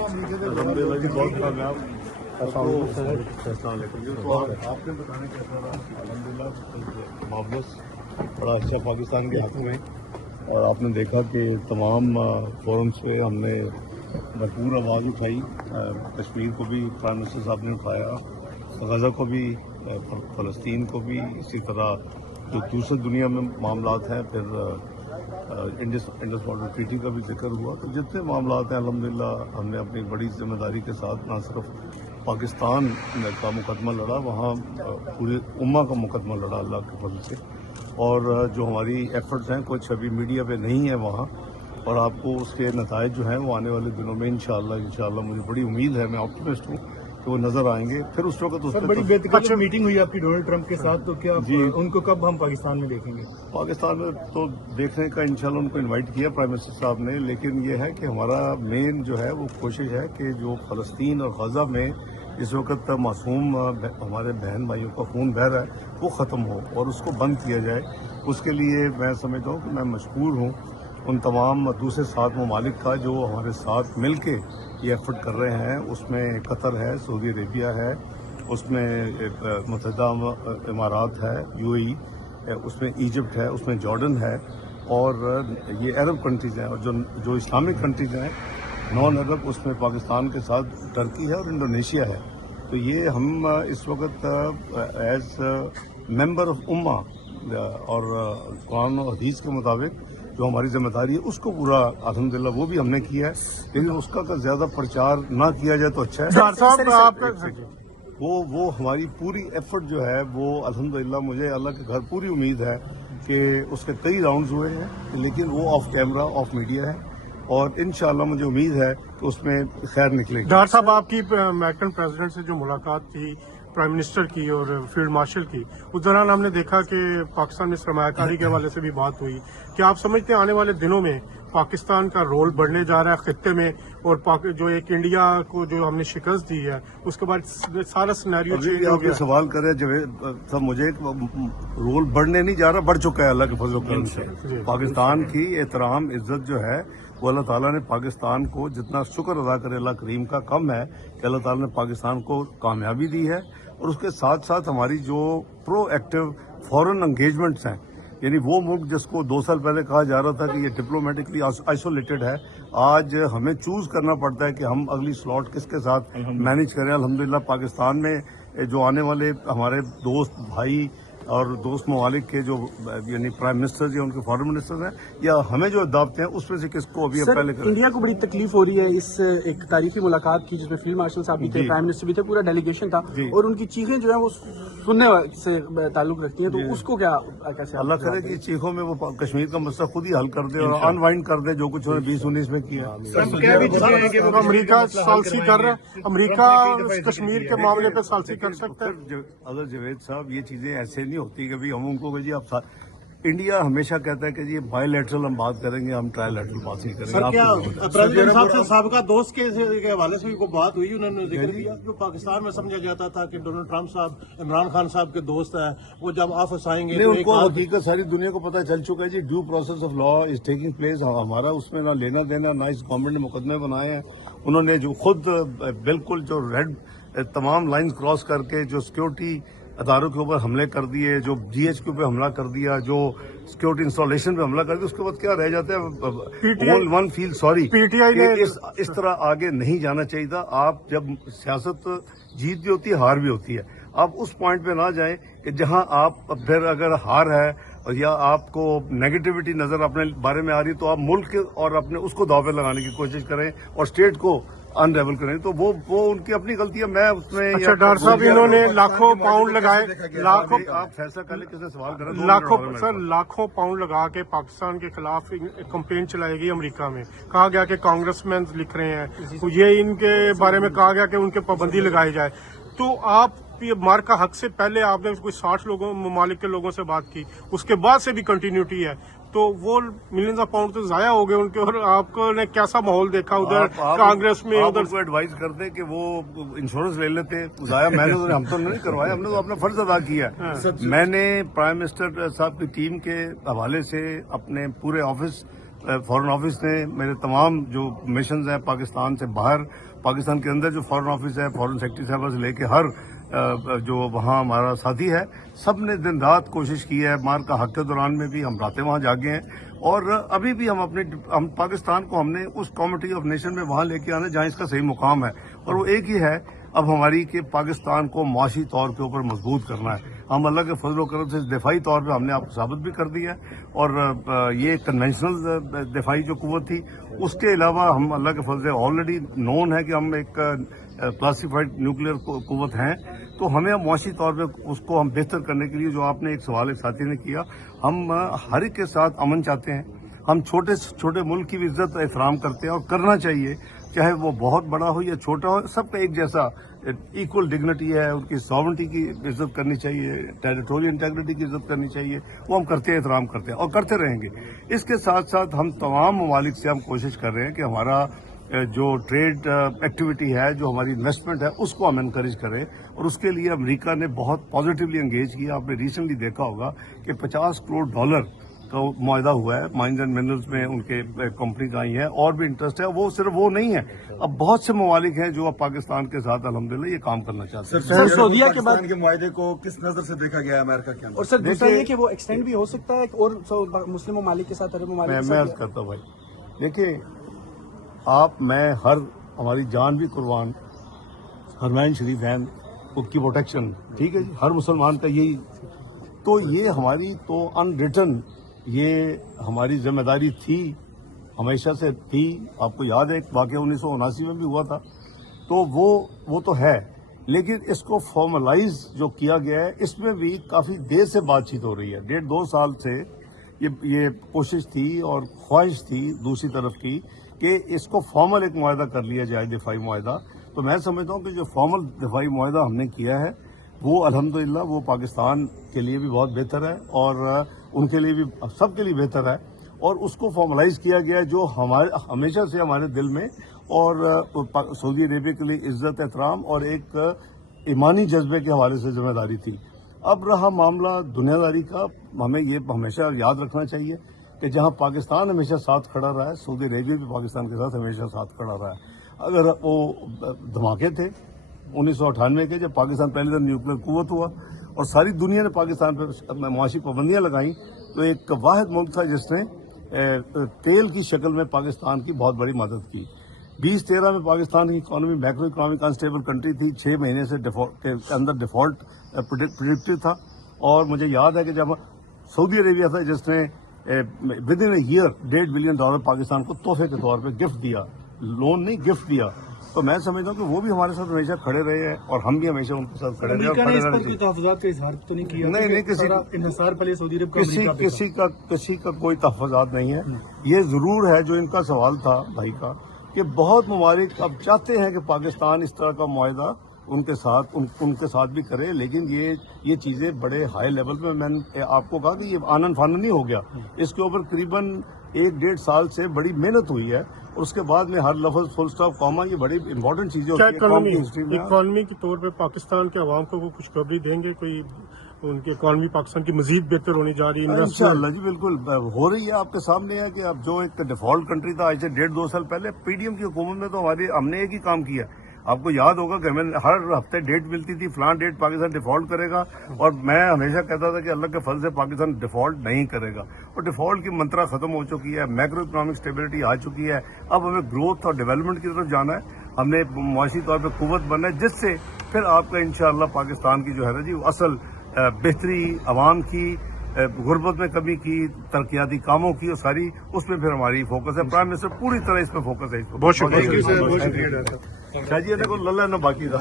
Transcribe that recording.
الحمدللہ جی بہت کامیاب. السلام علیکم جی. تو آپ نے بتانا کیسا رہا؟ الحمدللہ معاملس بڑا اچھا پاکستان کے حق میں. اور آپ نے دیکھا کہ تمام فورمس پہ ہم نے بھرپور آواز اٹھائی. کشمیر کو بھی پرائم منسٹر صاحب نے اٹھایا, غزہ کو بھی, فلسطین کو بھی, اسی طرح جو دوسرے دنیا میں معاملات ہیں, پھر انڈس وارٹر ٹریٹی کا بھی ذکر ہوا. تو جتنے معاملات ہیں الحمدللہ ہم نے اپنی بڑی ذمہ داری کے ساتھ نہ صرف پاکستان کا مقدمہ لڑا, وہاں پوری امہ کا مقدمہ لڑا اللہ کے فضل سے. اور جو ہماری ایفرٹس ہیں کچھ ابھی میڈیا پہ نہیں ہے وہاں, اور آپ کو اس کے نتائج جو ہیں وہ آنے والے دنوں میں انشاءاللہ مجھے بڑی امید ہے, میں آپٹمسٹ ہوں کہ وہ نظر آئیں گے. پھر اس وقت اس بڑی بہترین میٹنگ ہوئی آپ کی ڈونلڈ ٹرمپ کے ساتھ, تو کیا ان کو کب ہم پاکستان میں دیکھیں گے؟ پاکستان میں تو دیکھنے کا انشاءاللہ ان کو انوائٹ کیا پرائم منسٹر صاحب نے, لیکن یہ ہے کہ ہمارا مین جو ہے وہ کوشش ہے کہ جو فلسطین اور غزہ میں اس وقت معصوم ہمارے بہن بھائیوں کا خون بہہ رہا ہے وہ ختم ہو اور اس کو بند کیا جائے. اس کے لیے میں سمجھتا ہوں کہ میں مشکور ہوں ان تمام دوسرے 7 ممالک کا جو ہمارے ساتھ مل کے یہ ایفرٹ کر رہے ہیں. اس میں قطر ہے, سعودی عربیہ ہے, اس میں متحدہ امارات ہے UAE, اس میں ایجپٹ ہے, اس میں جارڈن ہے, اور یہ عرب کنٹریز ہیں. اور جو اسلامک کنٹریز ہیں نان عرب, اس میں پاکستان کے ساتھ ٹرکی ہے اور انڈونیشیا ہے. تو یہ ہم اس وقت ایز ممبر آف امہ اور قرآن و حدیث کے مطابق جو ہماری ذمہ داری ہے اس کو پورا الحمدللہ وہ بھی ہم نے کیا ہے, لیکن اس کا زیادہ پرچار نہ کیا جائے تو اچھا ہے. وہ ہماری پوری ایفرٹ جو ہے وہ الحمدللہ مجھے اللہ کے گھر پوری امید ہے کہ اس کے کئی راؤنڈز ہوئے ہیں, لیکن وہ آف کیمرہ آف میڈیا ہے, اور انشاءاللہ مجھے امید ہے کہ اس میں خیر نکلے گی. ڈاکٹر صاحب, آپ کی امیرکن پریزیڈنٹ سے جو ملاقات تھی پرائم منسٹر کی اور فیلڈ مارشل کی, اس دوران ہم نے دیکھا کہ پاکستان میں سرمایہ کاری کے حوالے سے بھی بات ہوئی. کیا آپ سمجھتے ہیں آنے والے دنوں میں پاکستان کا رول بڑھنے جا رہا ہے خطے میں, اور جو ایک انڈیا کو جو ہم نے شکست دی ہے اس کے بعد سارا سینیریو چینج ہو گیا؟ سوال کرے جوید صاحب, مجھے رول بڑھنے نہیں جا رہا, بڑھ چکا ہے اللہ کے فضل و کرم سے. پاکستان کی احترام عزت جو ہے وہ اللہ تعالیٰ نے پاکستان کو جتنا شکر ادا کرے اللہ کریم کا کم ہے کہ اللہ تعالیٰ نے پاکستان کو کامیابی دی ہے. اور اس کے ساتھ ساتھ ہماری جو پرو ایکٹیو فورن انگیجمنٹس ہیں, یعنی وہ ملک جس کو 2 سال پہلے کہا جا رہا تھا کہ یہ ڈپلومیٹکلی آئسولیٹڈ ہے, آج ہمیں چوز کرنا پڑتا ہے کہ ہم اگلی سلاٹ کس کے ساتھ مینیج کریں. الحمدللہ پاکستان میں جو آنے والے ہمارے دوست بھائی اور دوست ممالک کے جو یعنی پرائم منسٹر یا ان کے فارن منسٹر ہیں یا ہمیں جو دعوتیں ہیں اس میں سے کس کو ابھی پہلے کریں. انڈیا کو بڑی تکلیف ہو رہی ہے اس ایک تاریخی ملاقات کی جس میں فیلڈ مارشل صاحب بھی تھے, پرائم منسٹر بھی تھے, پورا ڈیلیگیشن تھا, اور ان کی چیخیں جو ہیں وہ سننے سے تعلق رکھتی ہیں, تو اس کو کیا کیسے اللہ کرے کہ چیخوں میں وہ کشمیر کا مسئلہ خود ہی حل کر دے اور انوائنڈ کر دے جو کچھ انہوں نے 2019 میں کیا. امریکہ سالسی کر رہا ہے, امریکہ کشمیر کے معاملے پہ سالسی کر سکتا ہے. اگر جوید صاحب یہ چیزیں ایسے نہیں ہوتی کہ ہم ان کو جی آپ انڈیا ہمیشہ کہتا ہے کہ جی بائی لیٹرل ہم بات کریں گے, ہم ٹرائی لیٹرل بات نہیں کریں گے. کیا پریزیڈنٹ صاحب سے سابقہ دوست کے حوالے سے بھی کوئی بات ہوئی؟ انہوں نے ذکر کیا جو پاکستان میں سمجھا جاتا تھا کہ ڈونلڈ ٹرمپ صاحب عمران خان صاحب کے دوست ہیں, وہ جب آفس آئیں گے ان کو حقیقت ساری دنیا کو پتہ چل چکا ہے جی. Due process of law is taking place. ہمارا اس میں نہ لینا دینا, نہ اس گورنمنٹ نے مقدمے بنائے ہیں. انہوں نے جو خود بالکل جو ریڈ تمام لائنز کراس کر کے جو سیکورٹی اداروں کے اوپر حملے کر دیے, جو GHQ پہ حملہ کر دیا, جو سیکورٹی انسٹالیشن پہ حملہ کر دیا, اس کے بعد کیا رہ جاتا ہے؟ One feel sorry. اس طرح آگے نہیں جانا چاہیے تھا. آپ جب سیاست جیت بھی ہوتی ہے ہار بھی ہوتی ہے, آپ اس پوائنٹ پہ نہ جائیں کہ جہاں آپ پھر اگر ہار ہے اور یا آپ کو نیگیٹیوٹی نظر اپنے بارے میں آ رہی تو آپ ملک اور اپنے اس کو داؤ پہ لگانے کی کوشش کریں اور اسٹیٹ کو انریبل کریں, تو وہ ان کی اپنی غلطی ہے. میں اس میں اچھا ڈاکٹر صاحب, انہوں نے لاکھوں پاؤنڈ لگائے, آپ فیصلہ کر لیں کس نے سوال کرا, لاکھوں پاؤنڈ لگا کے پاکستان کے خلاف کمپین چلائی گئی امریکہ میں. کہا گیا کہ کانگریس مین لکھ رہے ہیں, یہ ان کے بارے میں کہا گیا کہ ان کے پابندی لگائی جائے. تو آپ یہ مارکا حق سے پہلے آپ نے کوئی 60 ممالک کے لوگوں سے بات کی, اس کے بعد سے بھی کنٹینیوٹی ہے. तो वो मिलियंस ऑफ पाउंड तो जाया हो गए उनके, और आपको ने कैसा माहौल देखा उधर कांग्रेस में? आप उधर उनको एडवाइस करते कि वो इंश्योरेंस ले लेते, जाया हम तो नहीं करवाया, हमने तो अपना फर्ज अदा किया है। मैंने प्राइम मिनिस्टर साहब की टीम के हवाले से अपने पूरे ऑफिस, फॉरेन ऑफिस ने, मेरे तमाम जो मिशंस हैं पाकिस्तान से बाहर, पाकिस्तान के अंदर जो फॉरेन ऑफिस है, फॉरेन सेक्रेटरी साहब से लेके हर जो वहाँ हमारा साथी है, सब ने दिन रात कोशिश की है। मार का हक के दौरान में भी हम रातें वहाँ जागे हैं, और अभी भी हम पाकिस्तान को हमने उस कमिटी ऑफ नेशन में वहाँ लेके आना जहाँ इसका सही मुकाम है, और वो एक ही है अब हमारी कि पाकिस्तान को माशी तौर के ऊपर मजबूत करना है। हम अल्लाह के फजल करम से दिफाई तौर पे हमने आपको साबित भी कर दिया है, और ये कन्वेंशनल दिफाई जो कुव्वत थी, उसके अलावा हम अल्लाह के फजल से ऑलरेडी नोन है कि हम एक क्लासिफाइड न्यूक्लियर कुव्वत हैं। तो हमें माशी तौर पे उसको हम बेहतर करने के लिए, जो आपने एक सवाल एक साथी ने किया, हम हर एक के साथ अमन चाहते हैं। हम छोटे छोटे मुल्क की भी इज्जत एहतराम करते हैं, और करना चाहिए, चाहे वो बहुत बड़ा हो या छोटा हो, सबका एक जैसा इक्वल डिग्निटी है। उनकी सॉवरेंटी की इज्जत करनी चाहिए, टेरिटोरियल इंटेग्रिटी की इज्जत करनी चाहिए, वो हम करते हैं, एहतराम करते हैं और करते रहेंगे। इसके साथ साथ हम तमाम ममालिक से हम कोशिश कर रहे हैं कि हमारा जो ट्रेड एक्टिविटी है, जो हमारी इन्वेस्टमेंट है, उसको हम इनकरेज करें, और उसके लिए अमेरिका ने बहुत पॉजिटिवली एंगेज किया। आपने रिसेंटली देखा होगा कि $50 करोड़ का मुआहदा हुआ है, माइंस एंड मिनरल्स में उनके कंपनी का आई है, और भी इंटरेस्ट है। वो सिर्फ वो नहीं है, अब बहुत से ममालिक हैं जो अब पाकिस्तान के साथ अल्हम्दुलिल्लाह ये काम करना चाहते हैं। सर, सऊदीया के बाद के मुआहदे को किस नजर से देखा गया है अमेरिका के अंदर? और सर दूसरा ये कि वो एक्सटेंड भी हो सकता है और मुस्लिम ममालिक के साथ, अरब ममालिक के मैं साथ? अर्ज करता हूँ भाई, देखिए मैं हमारी जान भी कुर्बान, हरमैन शरीफ हैं, उसकी प्रोटेक्शन, ठीक है जी, हर मुसलमान का यही, तो ये हमारी तो अनरिटन, ये हमारी जिम्मेदारी थी, हमेशा से थी। आपको याद है एक वाक़या 1979 में भी हुआ था, तो वो तो है, लेकिन इसको फॉर्मलाइज जो किया गया है, इसमें भी काफ़ी देर से बातचीत हो रही है। 1.5-2 साल से ये कोशिश थी और ख्वाहिश थी दूसरी तरफ की कि इसको फॉर्मल एक मुआहदा कर लिया जाए, दिफाई मुआहदा। तो मैं समझता हूँ कि जो फॉर्मल दिफाई मुआहदा हमने किया है, वो अल्हम्दुलिल्लाह वो पाकिस्तान के लिए भी बहुत बेहतर है, और उनके लिए भी, सबके लिए बेहतर है, और उसको फॉर्मलाइज किया गया है, जो हमेशा से हमारे दिल में, और सऊदी अरेबिया के लिए इज्जत, एहतराम और एक ईमानी जज्बे के हवाले से जिम्मेदारी थी। अब रहा मामला दुनियादारी का, हमें ये हमेशा याद रखना चाहिए कि जहां पाकिस्तान हमेशा साथ खड़ा रहा है, सऊदी अरेबिया भी पाकिस्तान के साथ हमेशा साथ खड़ा रहा है। अगर वो धमाके थे 1998 के, जब पाकिस्तान पहले दिन न्यूक्लियर कुव्वत हुआ और सारी दुनिया ने पाकिस्तान पर माशी पाबंदियां लगाई, तो एक वाहिद मुल्क था जिसने तेल की शक्ल में पाकिस्तान की बहुत बड़ी मदद की। 2013 में पाकिस्तान की economy macro economic unstable country थी, 6 महीने से के अंदर डिफॉल्ट प्रिडिक्टिव था, और मुझे याद है कि जब सऊदी अरेबिया था जिसने with in year $1.5 billion Pakistan को तोहफे के तौर पे गिफ्ट दिया, लोन नहीं गिफ्ट दिया। तो मैं समझता हूँ कि वो भी हमारे साथ हमेशा खड़े रहे हैं, और हम भी हमेशा उनके साथ खड़े रहे। अमेरिका ने इस पर कोई तहफ़्फ़ुज़ात का इजहार तो नहीं किया? नहीं, किसी का कोई तहफ़्फ़ुज़ात नहीं है। ये जरूर है जो इनका सवाल था भाई का, कि बहुत ममालिक अब चाहते हैं कि पाकिस्तान इस तरह का मुआहदा उनके साथ भी करे, लेकिन ये चीजें बड़े हाई लेवल पे, मैंने आपको कहा कि ये आनन फानन नहीं हो गया। इसके ऊपर करीबन 1-1.5 साल से बड़ी मेहनत हुई है, और उसके बाद में हर लफ्ज फुल स्टॉप कॉमा, ये बड़ी इंपॉर्टेंट चीजें होती है। इकॉनमी के तौर पे पाकिस्तान के अवाम को खुशखबरी देंगे, कोई उनकी इकॉनमी पाकिस्तान की मजीद बेहतर होनी जा रही है? इंशाअल्लाह जी, बिल्कुल हो रही है, आपके सामने है कि अब जो एक डिफॉल्ट कंट्री था आज से 1.5-2 साल पहले, पीडीएम की हुकूमत में तो हमने एक ही काम किया। आपको याद होगा कि हमें हर हफ्ते डेट मिलती थी, फलान डेट पाकिस्तान डिफॉल्ट करेगा, और मैं हमेशा कहता था कि अल्लाह के फजल से पाकिस्तान डिफॉल्ट नहीं करेगा, और डिफॉल्ट की मंत्रा खत्म हो चुकी है, मैक्रो इकोनॉमिक स्टेबिलिटी आ चुकी है। अब हमें ग्रोथ और डेवलपमेंट की तरफ जाना है, हमने मुआशी तौर पर कुव्वत बनना है, जिससे फिर आपका इंशाअल्लाह पाकिस्तान की जो है ना जी, असल बेहतरी, आवाम की गुर्बत में कमी की, तरक्याती कामों की, और सारी उसमें फिर हमारी फोकस है। प्राइम मिनिस्टर पूरी तरह इसमें फोकस है। बहुत शुक्रिया। शाहजी ने को लल्ला ना बाकी था।